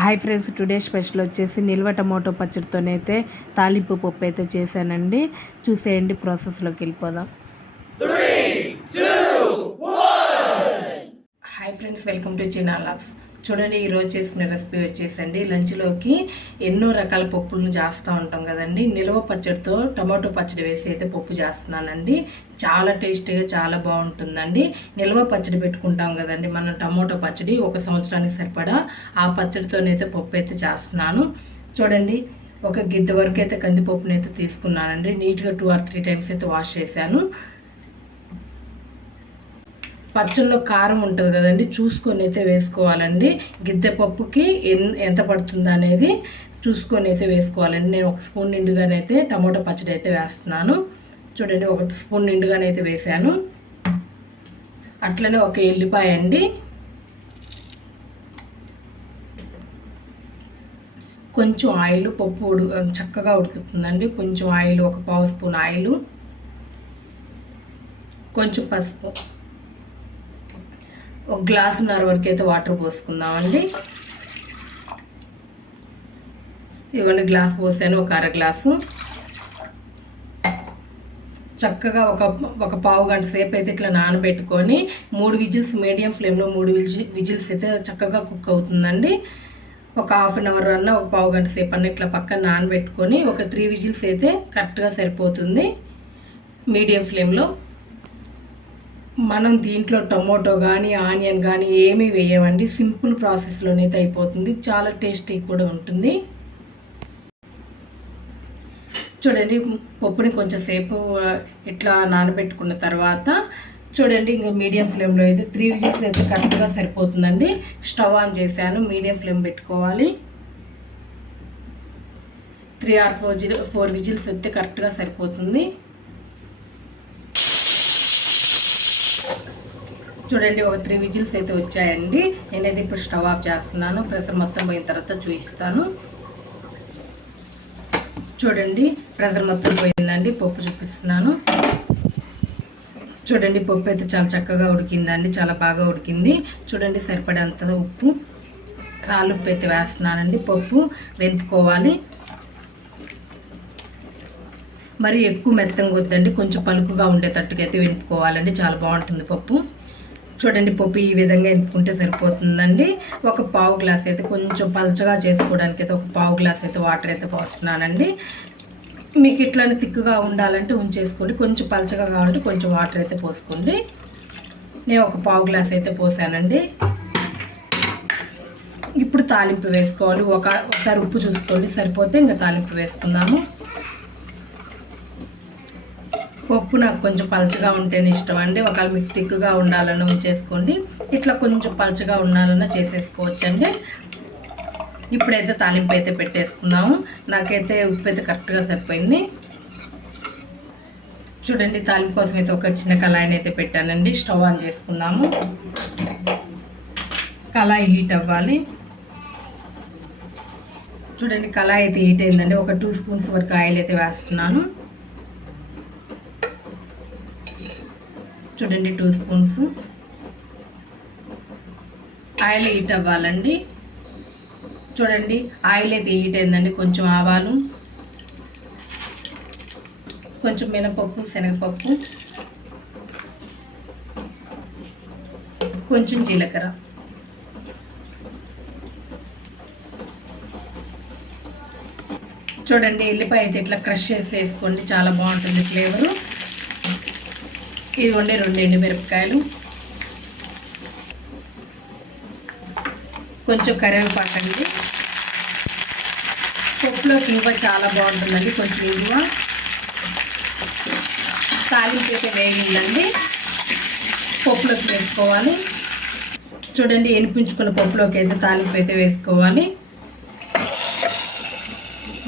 Hi friends today special వచ్చేసి నిల్వ tomato పచ్చడితోనైతే తాలింపు పప్పు అయితే చేశానండి. చూసేయండి ప్రాసెస్లోకి వెళ్ళిపోదాం. హాయ్ ఫ్రెండ్స్ వెల్కమ్ టు చీనా లాక్స్. చూడండి ఈరోజు చేసుకునే రెసిపీ వచ్చేసండి. లంచ్లోకి ఎన్నో రకాల పప్పులను చేస్తూ ఉంటాం కదండి. నిల్వ పచ్చడితో టమాటో పచ్చడి వేసి అయితే పప్పు చేస్తున్నానండి. చాలా టేస్టీగా చాలా బాగుంటుందండి. నిల్వ పచ్చడి పెట్టుకుంటాం కదండి. మనం టమాటో పచ్చడి ఒక సంవత్సరానికి సరిపడా. ఆ పచ్చడితోనైతే పప్పు అయితే చేస్తున్నాను. చూడండి ఒక గిద్ద వరకు అయితే కందిపప్పునైతే తీసుకున్నానండి. నీట్గా టూ ఆర్ త్రీ టైమ్స్ అయితే వాష్ చేశాను. పచ్చళ్ళలో కారం ఉంటుంది కదండి చూసుకొని అయితే వేసుకోవాలండి. గిద్దెపప్పుకి ఎన్ ఎంత పడుతుంది అనేది చూసుకొని అయితే వేసుకోవాలండి. నేను ఒక స్పూన్ నిండుగానైతే టమోటా పచ్చడి అయితే వేస్తున్నాను. చూడండి ఒక స్పూన్ నిండుగానైతే వేసాను. అట్లనే ఒక ఎల్లిపాయ అండి. కొంచెం ఆయిల్ పప్పు ఉడు చక్కగా ఉడుకుతుందండి. కొంచెం ఆయిల్ ఒక పావు స్పూన్ ఆయిల్. కొంచెం పసుపు. ఒక గ్లాసున్నర వరకు అయితే వాటర్ పోసుకుందామండి. ఇవన్నీ గ్లాస్ పోసాను ఒక అర గ్లాసు. చక్కగా ఒక ఒక పావు గంట సేపు అయితే ఇట్లా నానబెట్టుకొని మూడు విజిల్స్ మీడియం ఫ్లేమ్లో మూడు విజిల్ విజిల్స్ అయితే చక్కగా కుక్ అవుతుందండి. ఒక హాఫ్ అన్ అవర్ అన్న ఒక పావు గంట సేపు అన్న ఇట్లా పక్కన నానబెట్టుకొని ఒక త్రీ విజిల్స్ అయితే కరెక్ట్గా సరిపోతుంది. మీడియం ఫ్లేమ్లో. మనం దీంట్లో టొమాటో కానీ ఆనియన్ కానీ ఏమీ వేయమండి. సింపుల్ ప్రాసెస్లోనైతే అయిపోతుంది. చాలా టేస్టీ కూడా ఉంటుంది. చూడండి పప్పుని కొంచెం సేపు ఇట్లా నానబెట్టుకున్న తర్వాత చూడండి ఇంకా మీడియం ఫ్లేమ్లో అయితే త్రీ విజిల్స్ అయితే కరెక్ట్గా సరిపోతుందండి. స్టవ్ ఆన్ చేశాను మీడియం ఫ్లేమ్ పెట్టుకోవాలి. Three or four four whistles అయితే కరెక్ట్గా సరిపోతుంది. చూడండి ఒక త్రీ విజిల్స్ అయితే వచ్చాయండి. నేనైతే ఇప్పుడు స్టవ్ ఆఫ్ చేస్తున్నాను. ప్రెషర్ మొత్తం పోయిన తర్వాత చూపిస్తాను. చూడండి ప్రెషర్ మొత్తం పోయిందండి. పప్పు చూపిస్తున్నాను. చూడండి పప్పు అయితే చాలా చక్కగా ఉడికిందండి. చాలా బాగా ఉడికింది. చూడండి సరిపడేంత ఉప్పు. రాళ్ళు ఉప్పు అయితే వేస్తున్నానండి. పప్పు వెనుపుకోవాలి మరి ఎక్కువ మెత్తంగా వద్దండి. కొంచెం పలుకుగా ఉండేటట్టుగా అయితే వెనుపుకోవాలండి చాలా బాగుంటుంది పప్పు. చూడండి పప్పు ఈ విధంగా ఎంపుకుంటే సరిపోతుందండి. ఒక పావు గ్లాస్ అయితే కొంచెం పలచగా చేసుకోవడానికి అయితే ఒక పావు గ్లాస్ అయితే వాటర్ అయితే పోస్తున్నానండి. మీకు ఇట్లానే తిక్కుగా ఉండాలంటే ఉంచేసుకోండి. కొంచెం పలచగా కావాలంటే కొంచెం వాటర్ అయితే పోసుకోండి. నేను ఒక పావు గ్లాస్ అయితే పోసానండి. ఇప్పుడు తాలింపు వేసుకోవాలి. ఒక ఒకసారి ఉప్పు చూసుకోండి. సరిపోతే ఇంకా తాలింపు వేసుకుందాము. పప్పు నాకు కొంచెం పలచగా ఉంటేనే ఇష్టం. అండి ఒకవేళ మీకు తిక్కుగా ఉండాలని ఉంచేసుకోండి. ఇట్లా కొంచెం పలచగా ఉండాలన్నా చేసేసుకోవచ్చండి. ఇప్పుడైతే తాలింపు అయితే పెట్టేసుకుందాము నాకైతే ఉప్పు అయితే కరెక్ట్గా సరిపోయింది. చూడండి తాలింపు కోసం అయితే ఒక చిన్న కళాయిని అయితే పెట్టానండి. స్టవ్ ఆన్ చేసుకుందాము కళాయి హీట్ అవ్వాలి. చూడండి కళాయి అయితే హీట్ అయిందండి. ఒక టూ స్పూన్స్ వరకు ఆయిల్ అయితే వేస్తున్నాను. చూడండి టూ స్పూన్స్ ఆయిల్ హీట్ అవ్వాలండి. చూడండి ఆయిల్ అయితే హీట్ అయిందండి కొంచెం ఆవాలు కొంచెం మినపప్పు శనగపప్పు కొంచెం జీలకర్ర. చూడండి ఎల్లిపాయ అయితే ఇట్లా క్రష్ చేసి వేసుకోండి చాలా బాగుంటుంది ఫ్లేవరు ఇదిగోండి రెండు ఎండు మిరపకాయలు కొంచెం కరివేపాకు అండి. పప్పులోకి ఇంగువ చాలా బాగుంటుందండి కొంచెం ఇంగువ. తాలింపు అయితే వేగిందండి. పప్పులోకి వేసుకోవాలి. చూడండి ఎనిపించుకున్న పప్పులోకి అయితే తాలింపు అయితే వేసుకోవాలి.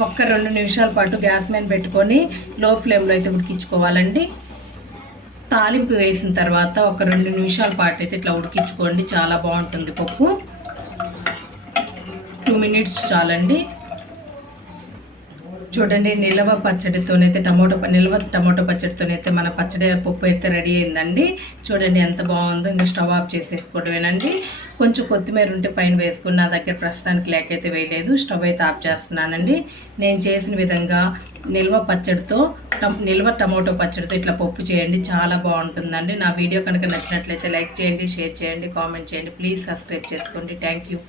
ఒక్క రెండు నిమిషాల పాటు గ్యాస్ మీద పెట్టుకొని లో ఫ్లేమ్లో అయితే ఉడికించుకోవాలండి. తాలింపు వేసిన తర్వాత ఒక రెండు నిమిషాల పాటు అయితే ఇట్లా ఉడికించుకోండి. చాలా బాగుంటుంది పప్పు. టూ మినిట్స్ చాలండి. చూడండి నిల్వ పచ్చడితోనైతే టమోటో నిల్వ టమోటో పచ్చడితోనైతే మన పచ్చడి పప్పు అయితే రెడీ అయిందండి. చూడండి ఎంత బాగుందో ఇంకా స్టవ్ ఆఫ్ చేసేసుకోవడమేనండి. కొంచెం కొత్తిమీర ఉంటే పైన వేసుకుని నా దగ్గర ప్రస్తుతానికి లేకైతే వేయలేదు. స్టవ్ అయితే ఆఫ్ చేస్తున్నానండి. నేను చేసిన విధంగా నిల్వ పచ్చడితో టమ్ నిల్వ టమోటో పచ్చడితో ఇట్లా పప్పు చేయండి. చాలా బాగుంటుందండి. నా వీడియో కనుక నచ్చినట్లయితే లైక్ చేయండి షేర్ చేయండి కామెంట్ చేయండి. ప్లీజ్ సబ్స్క్రైబ్ చేసుకోండి. Thank you.